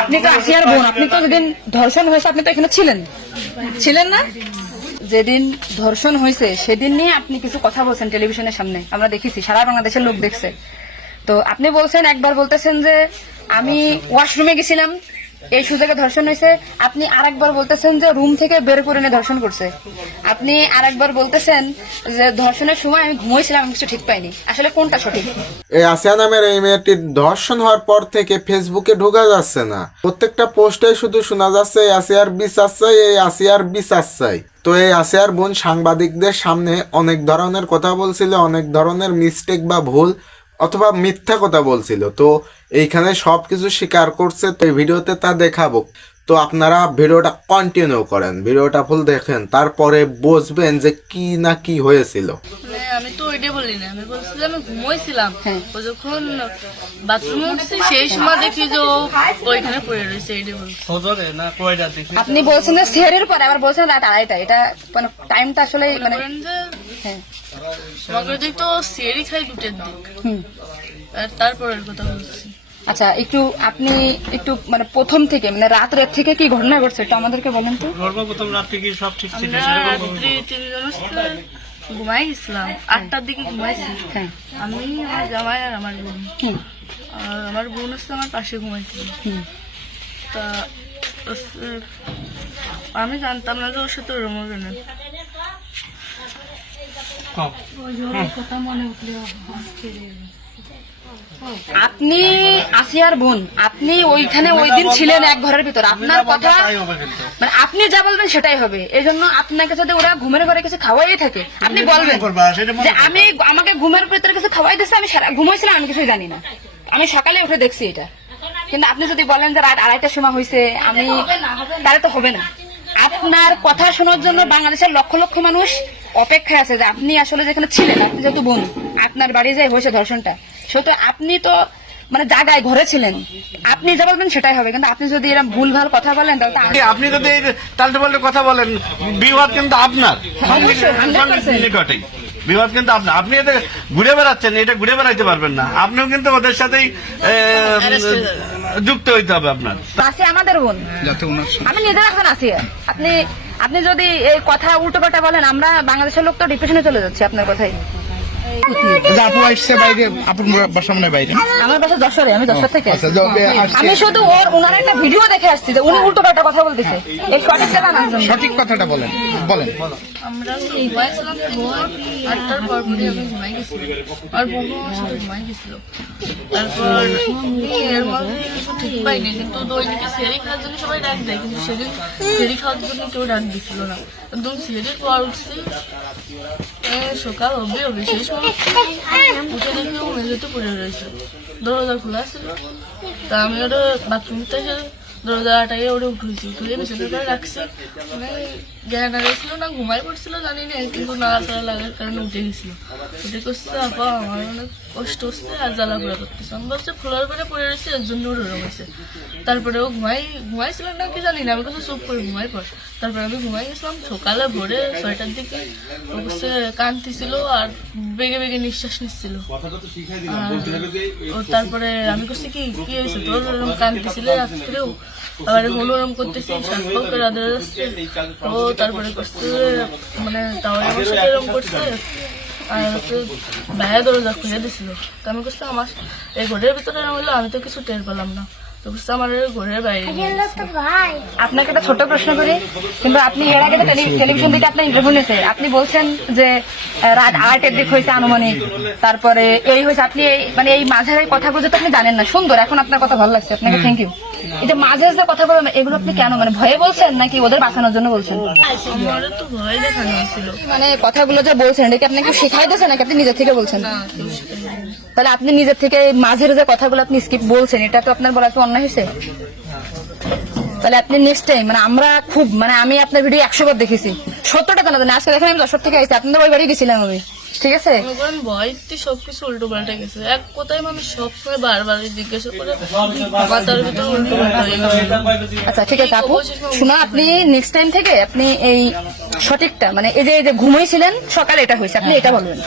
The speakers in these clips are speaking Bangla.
আপনি তো আসিয়ার বোন, আপনি তো যেদিন ধর্ষণ হয়েছে আপনি তো এখানে ছিলেন না? যেদিন ধর্ষণ হয়েছে সেদিন নিয়ে আপনি কিছু কথা বলছেন টেলিভিশনের সামনে, আমরা দেখেছি, সারা বাংলাদেশের লোক দেখছে। তো আপনি বলছেন, একবার বলতেছেন যে আমি ওয়াশরুমে গেছিলাম এই সুযোগে ধর্ষণ হয়েছে, আপনি আরেকবার বলতেছেন যে রুম থেকে বের করে নিয়ে ধর্ষণ করছে, আপনি আরেকবার বলতেছেন যে ধর্ষণের সময় আমি ঘুমাইছিলাম, আমি কিছু ঠিক পাইনি। আসলে কোনটা সঠিক? এই আসিয়া নামের এই মেয়েটির ধর্ষণ হওয়ার পর থেকে ফেসবুকে ঢোকা যাচ্ছে না, প্রত্যেকটা পোস্টে শুধু শোনা যাচ্ছে এই আসিয়ার বিচার চাই, এই আসিয়ার বিচার চাই। তো এই আসিয়ার বোন সাংবাদিকদের সামনে অনেক ধরনের কথা বলছিল, অনেক ধরনের মিস্টেক বা ভুল অথবা মিথ্যা কথা বলছিল। তো এইখানে সব কিছু স্বীকার করছে, তো এই ভিডিওতে তা দেখাবো। তো আপনারা ভিডিওটা কন্টিনিউ করেন, ভিডিওটা ফুল দেখেন, তারপরে বুঝবেন যে কি না কি হয়েছিল। আমি তো ওইটাই বলি না, আমি বলছি যে আমি ঘুমাইছিলাম, ও যখন বাথরুমে উঠছি সেই সময় দেখি যে ও ওইখানে পড়ে রয়েছে, এইটাই বলছি। আপনি বলছেন যে সেহরের পরে, আবার বলছেন রাত 2:30, এটা মানে টাইমটা আসলে মানে আমাকে দেখি তো সিয়ারি খাই 2টার দিক, তারপরের কথা বলছি। আচ্ছা, আপনি একটু মানে প্রথম থেকে মানে রাত থেকে কি ঘটনা ঘটছে একটু আমাদেরকে বলেন তো। প্রথম রাত থেকে সব ঠিক ছিল, রাত্রি 3 জন ঘুমাই গেছিলাম, 8টার দিকে ঘুমাইছি। আমি, আমার জামাই আর আমার বোন, আমার বোন হচ্ছে আমার পাশে ঘুমাইছিল। তা আমি জানতাম না যে ওর সাথে ওরম হবে না। আপনি আসিয়ার বোন, আপনি ওইখানে ওই দিন ছিলেন এক ঘরের ভিতর, আপনার কথা মানে আপনি যা বলবেন সেটাই হবে। এই জন্য আপনাকে যদি ওরা ঘুমের ঘরে কিছু খাওয়াই থাকে আপনি বলবেন যে আমাকে ঘুমের ভিতরে কিছু খাওয়াই দিচ্ছে, আমি ঘুমাইছিলাম, আমি কিছু জানি না, আমি সকালে উঠে দেখছি এটা। কিন্তু আপনি যদি বলেন যে রাত 2:30টার সময় হয়েছে, আমি তাহলে তো হবে না। আপনার কথা শোনার জন্য বাংলাদেশের লক্ষ লক্ষ মানুষ অপেক্ষায় আছে যে আপনি আসলে যেখানে ছিলেন, আপনি যেহেতু বোন, আপনার বাড়ি যে হয়েছে ধর্ষণটা, সেহেতু আপনি তো মানে জায়গায় ঘরে ছিলেন, আপনি যা বলবেন সেটাই হবে। কিন্তু আপনি যদি এরকম ভুলভাল কথা বলেন তাহলে আপনি যদি তাল্টে পাল্টে কথা বলেন, বিবাদ কিন্তু আপনার নিকটেই, বিবাদ কিন্তু আপনার। আপনি এটা ঘুরে বেড়াচ্ছেন, এটা ঘুরে বেড়াইতে পারবেন না, আপনিও কিন্তু ওদের সাথেই যুক্ত হইতে হবে আপনার। আসি আমাদের বোন, আমি নিজের একজন আছি। আপনি যদি এই কথা উল্টো পাল্টা বলেন, আমরা বাংলাদেশের লোক তো ডিপ্রেশনে চলে যাচ্ছে আপনার কথাই। আপু আসছে বাইরে, আপুর বাসা মনে বাইরে, আমার বাসা যশোরে, আমি যশোর থেকে আমি শুধু ওনার একটা ভিডিও দেখে আসছি যে উনি উল্টো পাল্টা কথা বলতেছে, এই সঠিকটা জানার জন্য। সঠিক কথাটা বলেন। আমরা ঘুমাইছিলাম, 8টার পর পরে আমি ঘুমাই গেছিলাম, আর বোনও আমার সাথে ঘুমাই গেছিল। তারপর এর মধ্যে কিছু ঠিক পাইনি, কিন্তু দৈনিকে সেরি খাওয়ার জন্য সবাই ডাক দেয়, কিন্তু সেদিন সেরি খাওয়ার জন্য কেউ ডাক দিচ্ছিল না। একদম সেরির পর উঠছি, সকাল হবে সেই সময় উঠে দেখি ও মেঝেতে পড়ে রয়েছে, দরজা খোলা ছিল। তা আমি ওটা বাথরুম থেকে দরজা আটাকে ওটা উঠেছি, উঠে বিছানার করে রাখছি, মানে জ্ঞান হারিয়েছিল না ঘুমাই পড়ছিল জানি না, কিন্তু নাড়াচাড়া লাগার কারণে উঠে গেছিল। উঠে করছে আপা আমার অনেক কষ্ট হচ্ছে আর জ্বালা পোড়া করতেছে, আমি বলছে ফ্লোর করে পড়ে রয়েছে এর জন্য ওরম হয়েছে। তারপরে ও ঘুমাইছিল না কি জানি না, আমি কিছু চুপ করে ঘুমাই পর। তারপরে আমি ঘুমাই গেছিলাম, সকালে ভোরে 6টার দিকে ও করছে কাঁদতেছিল আর বেগে বেগে নিঃশ্বাস নিচ্ছিল। তারপরে আমি করছি কি হয়েছে তোর, ওরম কাঁদতেছিল রাত্রেও, আবার হলো ওরম করতেছি, সাত করে আদর যাচ্ছে ও। তারপরে করছে মানে তাও আমার সাথে এরম করছে, আর হচ্ছে বাইরে দরজা খুলে দিছিল। তো আমি করছি আমার এই ঘরের ভিতরে হইলো, আমি তো কিছু টের পেলাম না, তো করছে আমার ঘরের বাইরে। আপনাকে একটা ছোট্ট প্রশ্ন করি, কিন্তু আপনি এর আগে টেলিভিশন থেকে আপনার ইন্টারভিউ নিয়েছে, আপনি বলছেন যে রাত 8টার দিক হয়েছে আনুমানিক, তারপরে এই হয়েছে, আপনি মানে এই মাঝের এই কথাগুলো তো আপনি জানেন না। সুন্দর, এখন আপনার কথা ভালো লাগছে, আপনাকে থ্যাংক ইউ। এই যে মাঝে যে কথা বলেন এগুলো আপনি কেন মানে ভয়ে বলছেন নাকি ওদের বাঁচানোর জন্য বলছেন? আমার তো ভয় দেখানো হয়েছিল, মানে কথাগুলো যে বলছেন এটা কি আপনাকে শেখাই দিয়েছে নাকি আপনি নিজের থেকে বলছেন? তাহলে আপনি নিজের থেকে মাঝের যে কথাগুলো আপনি স্কিপ বলছেন, এটা তো আপনার বলা তো অন্যায় হয়েছে। তাহলে আপনি নেক্সট টাইম মানে আমরা খুব মানে আমি আপনার ভিডিও 100 বার দেখেছি, 70টা জানা জানি। আজকে দেখেন আমি 10 থেকে আইছি, আপনাদের ওই বাড়ি গেছিলাম আমি, ঠিক আছে? ভয়তে সবকিছু উল্টো পাল্টা গেছে, এক কথায় মানুষ সবসময় বারবার জিজ্ঞাসা করে মাথার ভিতরে উল্টো পাল্টা হয়ে গেছে। আচ্ছা ঠিক আছে আপু, শোনো, আপনি নেক্সট টাইম থেকে আপনি এই সঠিকটা মানে এই যে ঘুমাইছিলেন সকালে এটা হয়েছে, আপনি এটা বলবেন।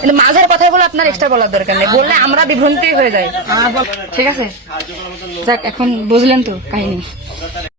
কিন্তু মাঝের কথা বলে আপনার এক্সট্রা বলার দরকার নেই, বললে আমরা বিভ্রান্তি হয়ে যাই। ঠিক আছে, যাক এখন বুঝলেন তো কাহিনী।